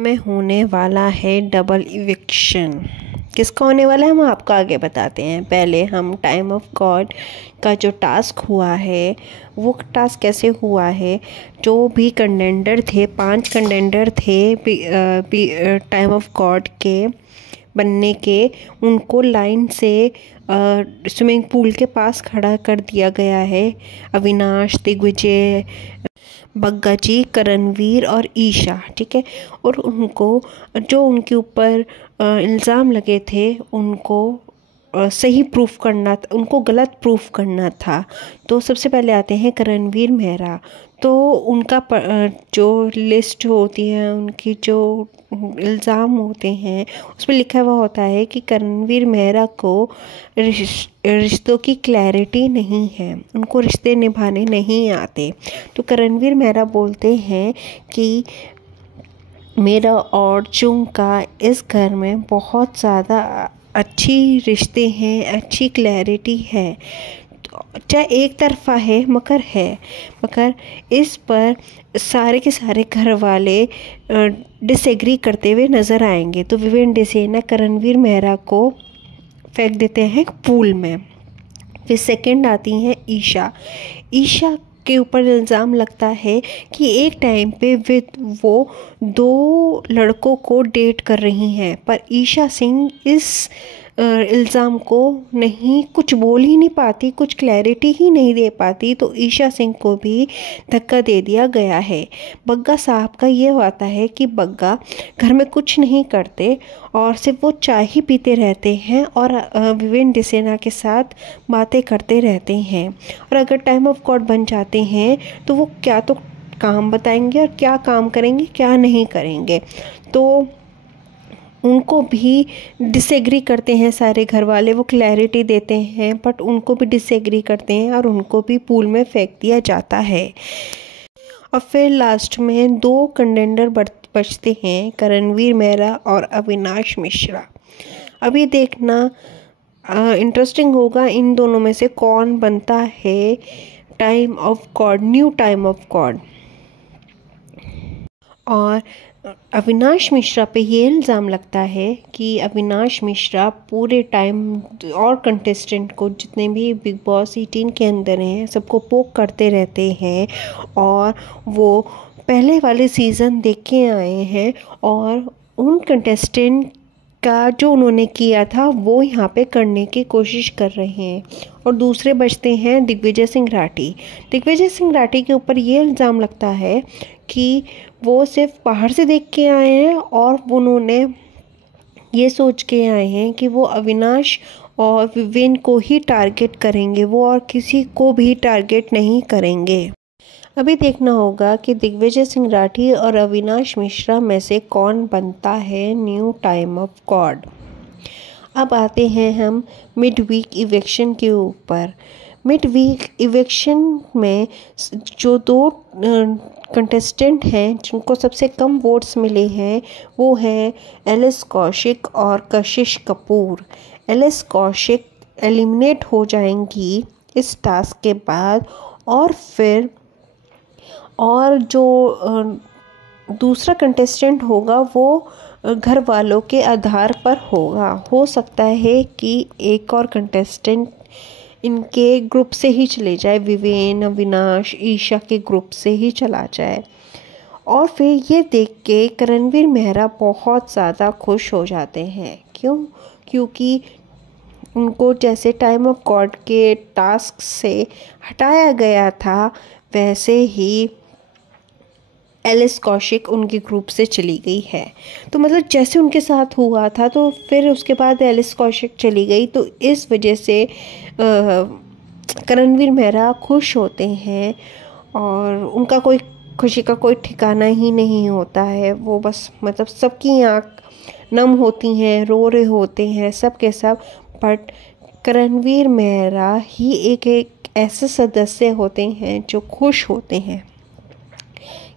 में होने वाला है डबल इविक्शन। किसका होने वाला है हम आपको आगे बताते हैं। पहले हम टाइम ऑफ गॉड का जो टास्क हुआ है वो टास्क कैसे हुआ है। जो भी कंटेंडर थे 5 कंटेंडर थे टाइम ऑफ गॉड के बनने के, उनको लाइन से स्विमिंग पूल के पास खड़ा कर दिया गया है। अविनाश, दिग्विजय, बग्गा जी, करणवीर और ईशा, ठीक है। और उनको जो उनके ऊपर इल्ज़ाम लगे थे उनको सही प्रूफ करना, उनको गलत प्रूफ करना था। तो सबसे पहले आते हैं करणवीर मेहरा। तो उनका जो लिस्ट होती है, उनकी जो इल्ज़ाम होते हैं उस पर लिखा हुआ होता है कि करणवीर मेहरा को रिश्तों की क्लैरिटी नहीं है, उनको रिश्ते निभाने नहीं आते। तो करणवीर मेहरा बोलते हैं कि मेरा और चुंग का इस घर में बहुत ज़्यादा अच्छी रिश्ते हैं, अच्छी क्लैरिटी है, चाहे एक तरफा है मगर इस पर सारे के सारे घर वाले डिसएग्री करते हुए नज़र आएंगे। तो विवेन डिसेना करणवीर मेहरा को फेंक देते हैं पूल में। फिर सेकंड आती हैं ईशा के ऊपर इल्ज़ाम लगता है कि एक टाइम पे वो 2 लड़कों को डेट कर रही हैं, पर ईशा सिंह इस इल्ज़ाम को नहीं कुछ बोल ही नहीं पाती, कुछ क्लैरिटी ही नहीं दे पाती। तो ईशा सिंह को भी धक्का दे दिया गया है। बग्गा साहब का ये होता है कि बग्गा घर में कुछ नहीं करते और सिर्फ वो चाय ही पीते रहते हैं और विवेन डिसेना के साथ बातें करते रहते हैं। और अगर टाइम ऑफ गॉड बन जाते हैं तो वो क्या तो काम बताएंगे और क्या काम करेंगे, क्या नहीं करेंगे। तो उनको भी डिसएग्री करते हैं सारे घर वाले, वो क्लैरिटी देते हैं बट उनको भी डिसएग्री करते हैं और उनको भी पूल में फेंक दिया जाता है। और फिर लास्ट में 2 कंटेंडर बचते हैं, करणवीर मेहरा और अविनाश मिश्रा। अभी देखना इंटरेस्टिंग होगा इन दोनों में से कौन बनता है time of God, new time of God. और अविनाश मिश्रा पे ये इल्ज़ाम लगता है कि अविनाश मिश्रा पूरे टाइम और कंटेस्टेंट को, जितने भी बिग बॉस 18 के अंदर हैं, सबको पोक करते रहते हैं और वो पहले वाले सीज़न देख के आए हैं और उन कंटेस्टेंट का जो उन्होंने किया था वो यहाँ पे करने की कोशिश कर रहे हैं। और दूसरे बचते हैं दिग्विजय सिंह राठी। दिग्विजय सिंह राठी के ऊपर ये इल्ज़ाम लगता है कि वो सिर्फ बाहर से देख के आए हैं और उन्होंने ये सोच के आए हैं कि वो अविनाश और विवेन को ही टारगेट करेंगे, वो और किसी को भी टारगेट नहीं करेंगे। अभी देखना होगा कि दिग्विजय सिंह राठी और अविनाश मिश्रा में से कौन बनता है न्यू टाइम ऑफ गॉड। अब आते हैं हम मिड वीक इवेक्शन के ऊपर। मिड वीक इवेक्शन में जो 2 कंटेस्टेंट हैं जिनको सबसे कम वोट्स मिले हैं वो हैं एलिस कौशिक और कशिश कपूर। एलिस कौशिक एलिमिनेट हो जाएंगी इस टास्क के बाद और जो दूसरा कंटेस्टेंट होगा वो घर वालों के आधार पर होगा। हो सकता है कि एक और कंटेस्टेंट इनके ग्रुप से ही चले जाए, विवेन, अविनाश, ईशा के ग्रुप से ही चला जाए। और फिर ये देख के करणवीर मेहरा बहुत ज़्यादा खुश हो जाते हैं। क्योंकि उनको जैसे टाइम ऑफ गॉड के टास्क से हटाया गया था वैसे ही एलिस कौशिक उनके ग्रुप से चली गई है। तो मतलब जैसे उनके साथ हुआ था तो फिर उसके बाद एलिस कौशिक चली गई, तो इस वजह से करणवीर मेहरा खुश होते हैं और उनका कोई खुशी का कोई ठिकाना ही नहीं होता है। वो बस मतलब सबकी आँख नम होती हैं, रो रहे होते हैं सब के सब, बट करणवीर मेहरा ही एक ऐसे सदस्य होते हैं जो खुश होते हैं।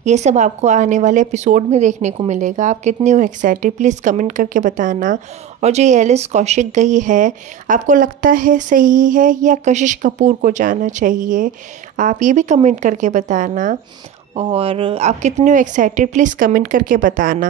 ये सब आपको आने वाले एपिसोड में देखने को मिलेगा। आप कितने हो एक्साइटेड प्लीज़ कमेंट करके बताना। और जो एलिस कौशिक गई है, आपको लगता है सही है या कशिश कपूर को जाना चाहिए, आप ये भी कमेंट करके बताना। और आप कितने हो एक्साइटेड प्लीज़ कमेंट करके बताना।